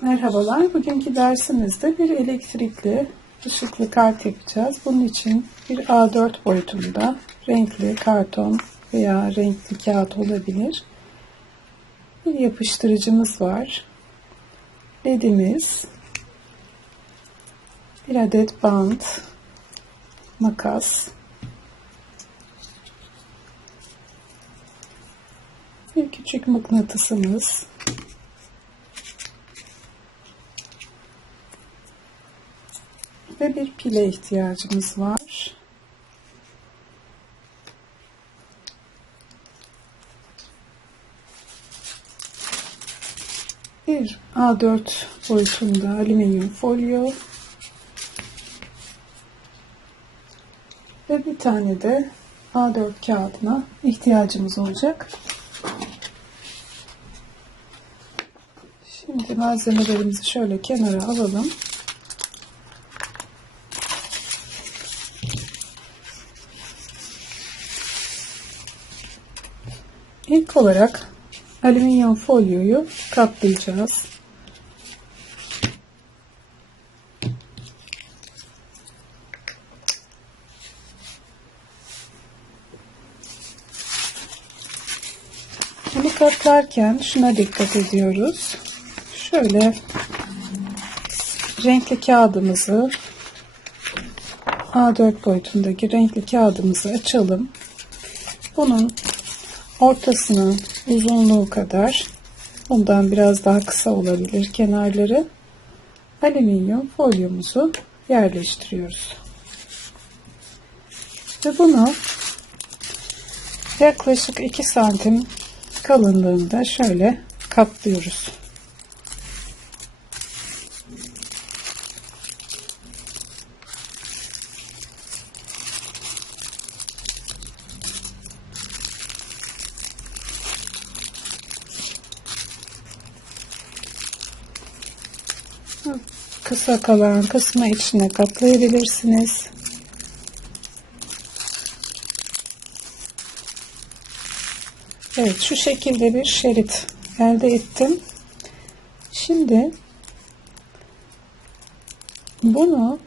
Merhabalar. Bugünkü dersimizde bir elektrikli ışıklı kart yapacağız. Bunun için bir A4 boyutunda renkli karton veya renkli kağıt olabilir. Bir yapıştırıcımız var. LED'imiz, bir adet bant, makas, bir küçük mıknatısımız, pile ihtiyacımız var. Bir A4 boyutunda alüminyum folyo ve bir tane de A4 kağıdına ihtiyacımız olacak. Şimdi malzemelerimizi şöyle kenara alalım. İlk olarak alüminyum folyoyu katlayacağız. Bunu katlarken şuna dikkat ediyoruz. Şöyle renkli kağıdımızı A4 boyutundaki renkli kağıdımızı açalım. Bunun ortasının uzunluğu kadar bundan biraz daha kısa olabilir kenarları alüminyum folyomuzu yerleştiriyoruz. Ve bunu yaklaşık 2 santim kalınlığında şöyle kaplıyoruz. Kısa kalan kısmı içine katlayabilirsiniz. Evet şu şekilde bir şerit elde ettim. Şimdi bunu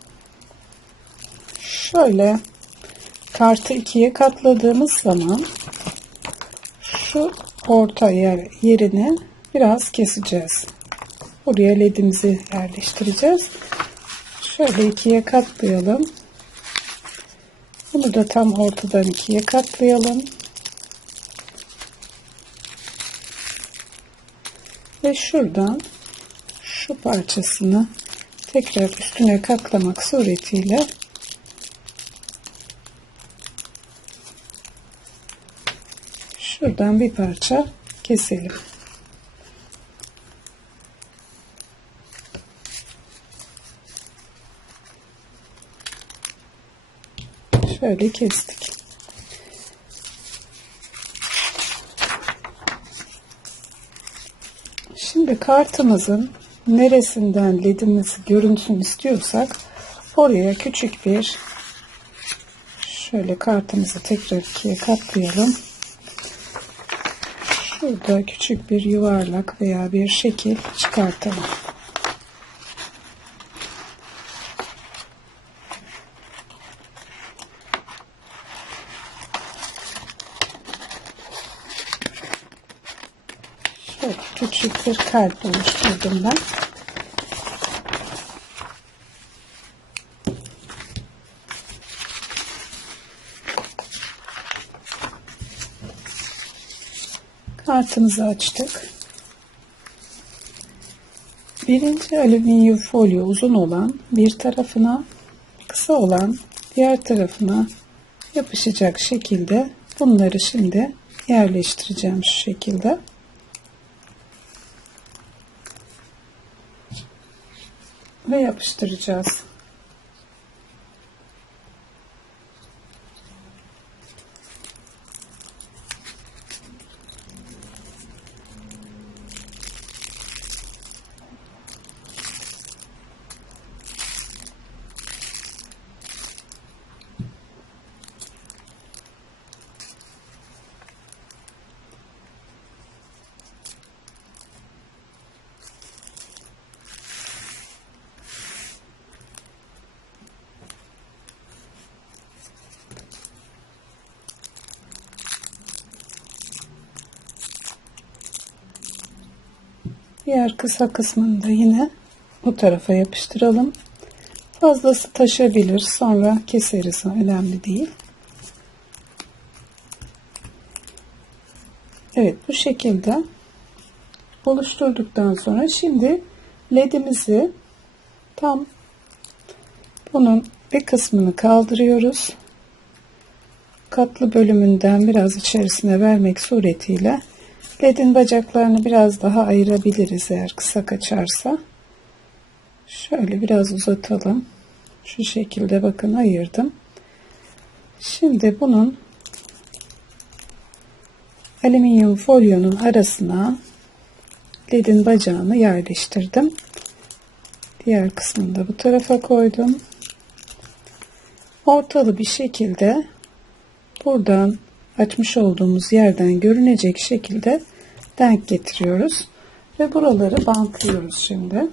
şöyle kartı ikiye katladığımız zaman şu orta yer yerini biraz keseceğiz. Buraya ledimizi yerleştireceğiz. Şöyle ikiye katlayalım. Bunu da tam ortadan ikiye katlayalım. Ve şuradan şu parçasını tekrar üstüne katlamak suretiyle şuradan bir parça keselim. Şöyle kestik. Şimdi kartımızın neresinden ledimiz görünsün istiyorsak oraya küçük bir şöyle kartımızı tekrar ikiye katlayalım. Şurada küçük bir yuvarlak veya bir şekil çıkartalım. Şöyle küçük bir kalp oluşturdum ben. Kartımızı açtık. Birinci alüminyum folyo uzun olan bir tarafına, kısa olan diğer tarafına yapışacak şekilde bunları şimdi yerleştireceğim şu şekilde. Ve yapıştıracağız. Diğer kısa kısmını da yine bu tarafa yapıştıralım. Fazlası taşabilir. Sonra keseriz. Önemli değil. Evet bu şekilde oluşturduktan sonra şimdi ledimizi tam bunun bir kısmını kaldırıyoruz. Katlı bölümünden biraz içerisine vermek suretiyle ledin bacaklarını biraz daha ayırabiliriz eğer kısa kaçarsa. Şöyle biraz uzatalım. Şu şekilde bakın ayırdım. Şimdi bunun alüminyum folyonun arasına ledin bacağını yerleştirdim. Diğer kısmını da bu tarafa koydum. Ortalı bir şekilde buradan açmış olduğumuz yerden görünecek şekilde denk getiriyoruz. Ve buraları bantlıyoruz şimdi.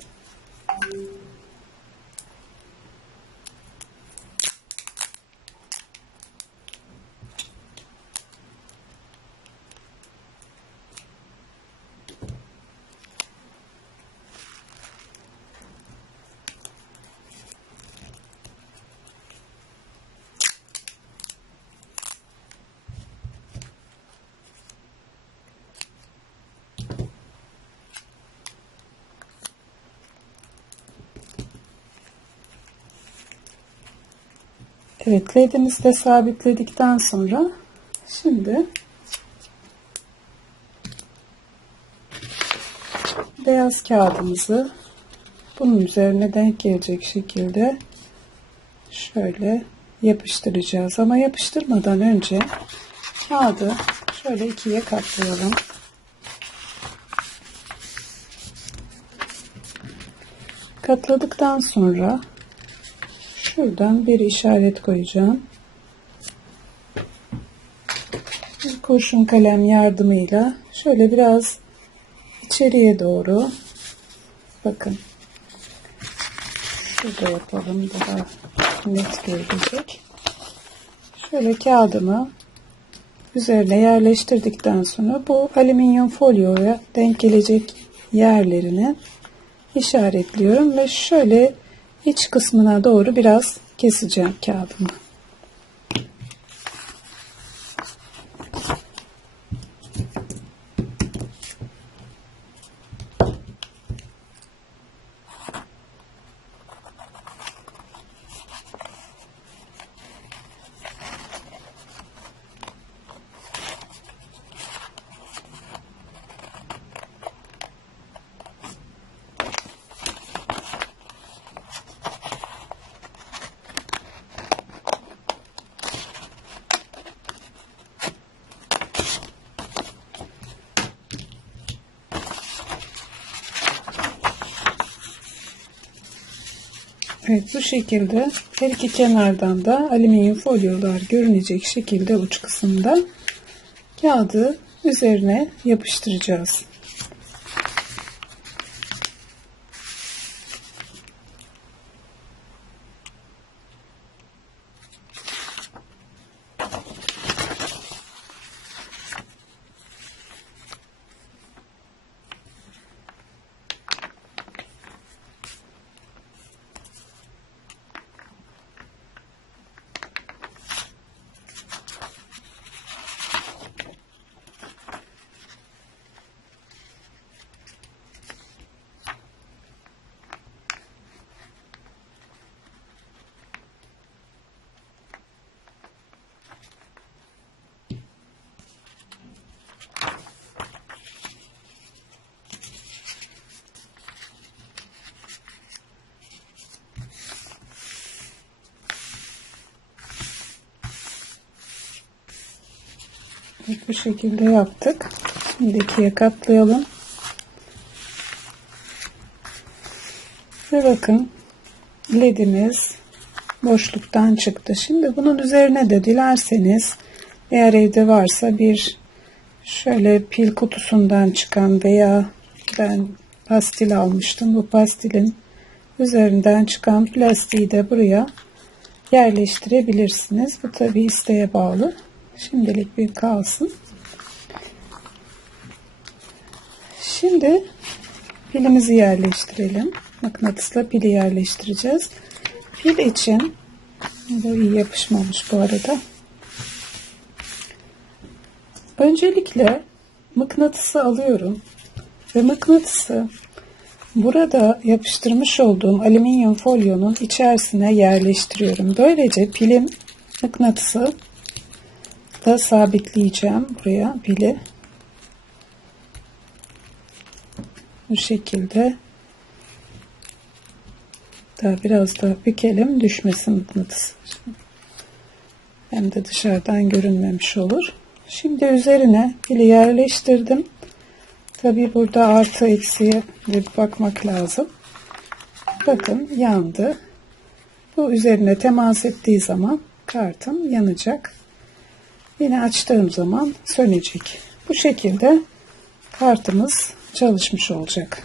Evet ledimizi de sabitledikten sonra şimdi beyaz kağıdımızı bunun üzerine denk gelecek şekilde şöyle yapıştıracağız. Ama yapıştırmadan önce kağıdı şöyle ikiye katlayalım. Katladıktan sonra şuradan bir işaret koyacağım. Bir kurşun kalem yardımıyla şöyle biraz içeriye doğru bakın şurada yapalım daha net görülecek. Şöyle kağıdımı üzerine yerleştirdikten sonra bu alüminyum folyoya denk gelecek yerlerini işaretliyorum ve şöyle iç kısmına doğru biraz keseceğim kağıdımı. Evet bu şekilde her iki kenardan da alüminyum folyolar görünecek şekilde uç kısımda kağıdı üzerine yapıştıracağız. Bu şekilde yaptık. Şimdi ikiye katlayalım. Ve bakın ledimiz boşluktan çıktı. Şimdi bunun üzerine de dilerseniz eğer evde varsa bir şöyle pil kutusundan çıkan veya ben pastil almıştım. Bu pastilin üzerinden çıkan plastiği de buraya yerleştirebilirsiniz. Bu tabi isteğe bağlı. Şimdilik bir kalsın. Şimdi pilimizi yerleştirelim. Mıknatısla pili yerleştireceğiz. Pil için bu iyi yapışmamış bu arada. Öncelikle mıknatısı alıyorum ve mıknatısı burada yapıştırmış olduğum alüminyum folyonun içerisine yerleştiriyorum. Böylece pilim mıknatısı da sabitleyeceğim buraya pili. Bu şekilde daha biraz daha bükelim düşmesin mıknatıs. Hem de dışarıdan görünmemiş olur. Şimdi üzerine pili yerleştirdim. Tabi burada artı eksiye de bakmak lazım. Bakın yandı. Bu üzerine temas ettiği zaman kartım yanacak. Yine açtığım zaman sönecek. Bu şekilde kartımız çalışmış olacak.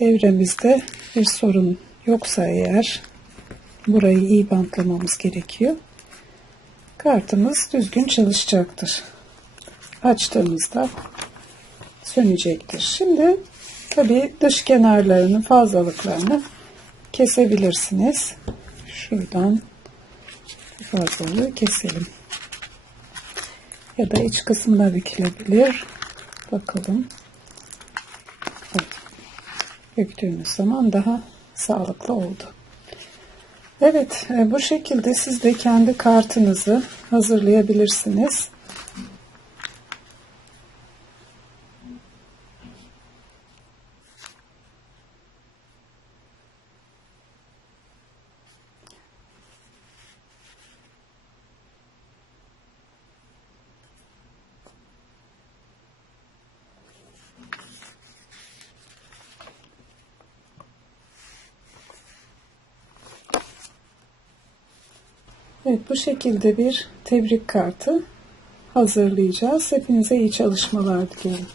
Devremizde bir sorun yoksa eğer burayı iyi bantlamamız gerekiyor. Kartımız düzgün çalışacaktır. Açtığımızda sönecektir. Şimdi tabi dış kenarlarının fazlalıklarını kesebilirsiniz. Şuradan fazlalığı keselim. Ya da iç kısmına bükülebilir. Bakalım. Evet. Büktüğümüz zaman daha sağlıklı oldu. Evet e, bu şekilde siz de kendi kartınızı hazırlayabilirsiniz. Evet bu şekilde bir tebrik kartı hazırlayacağız. Hepinize iyi çalışmalar diliyorum.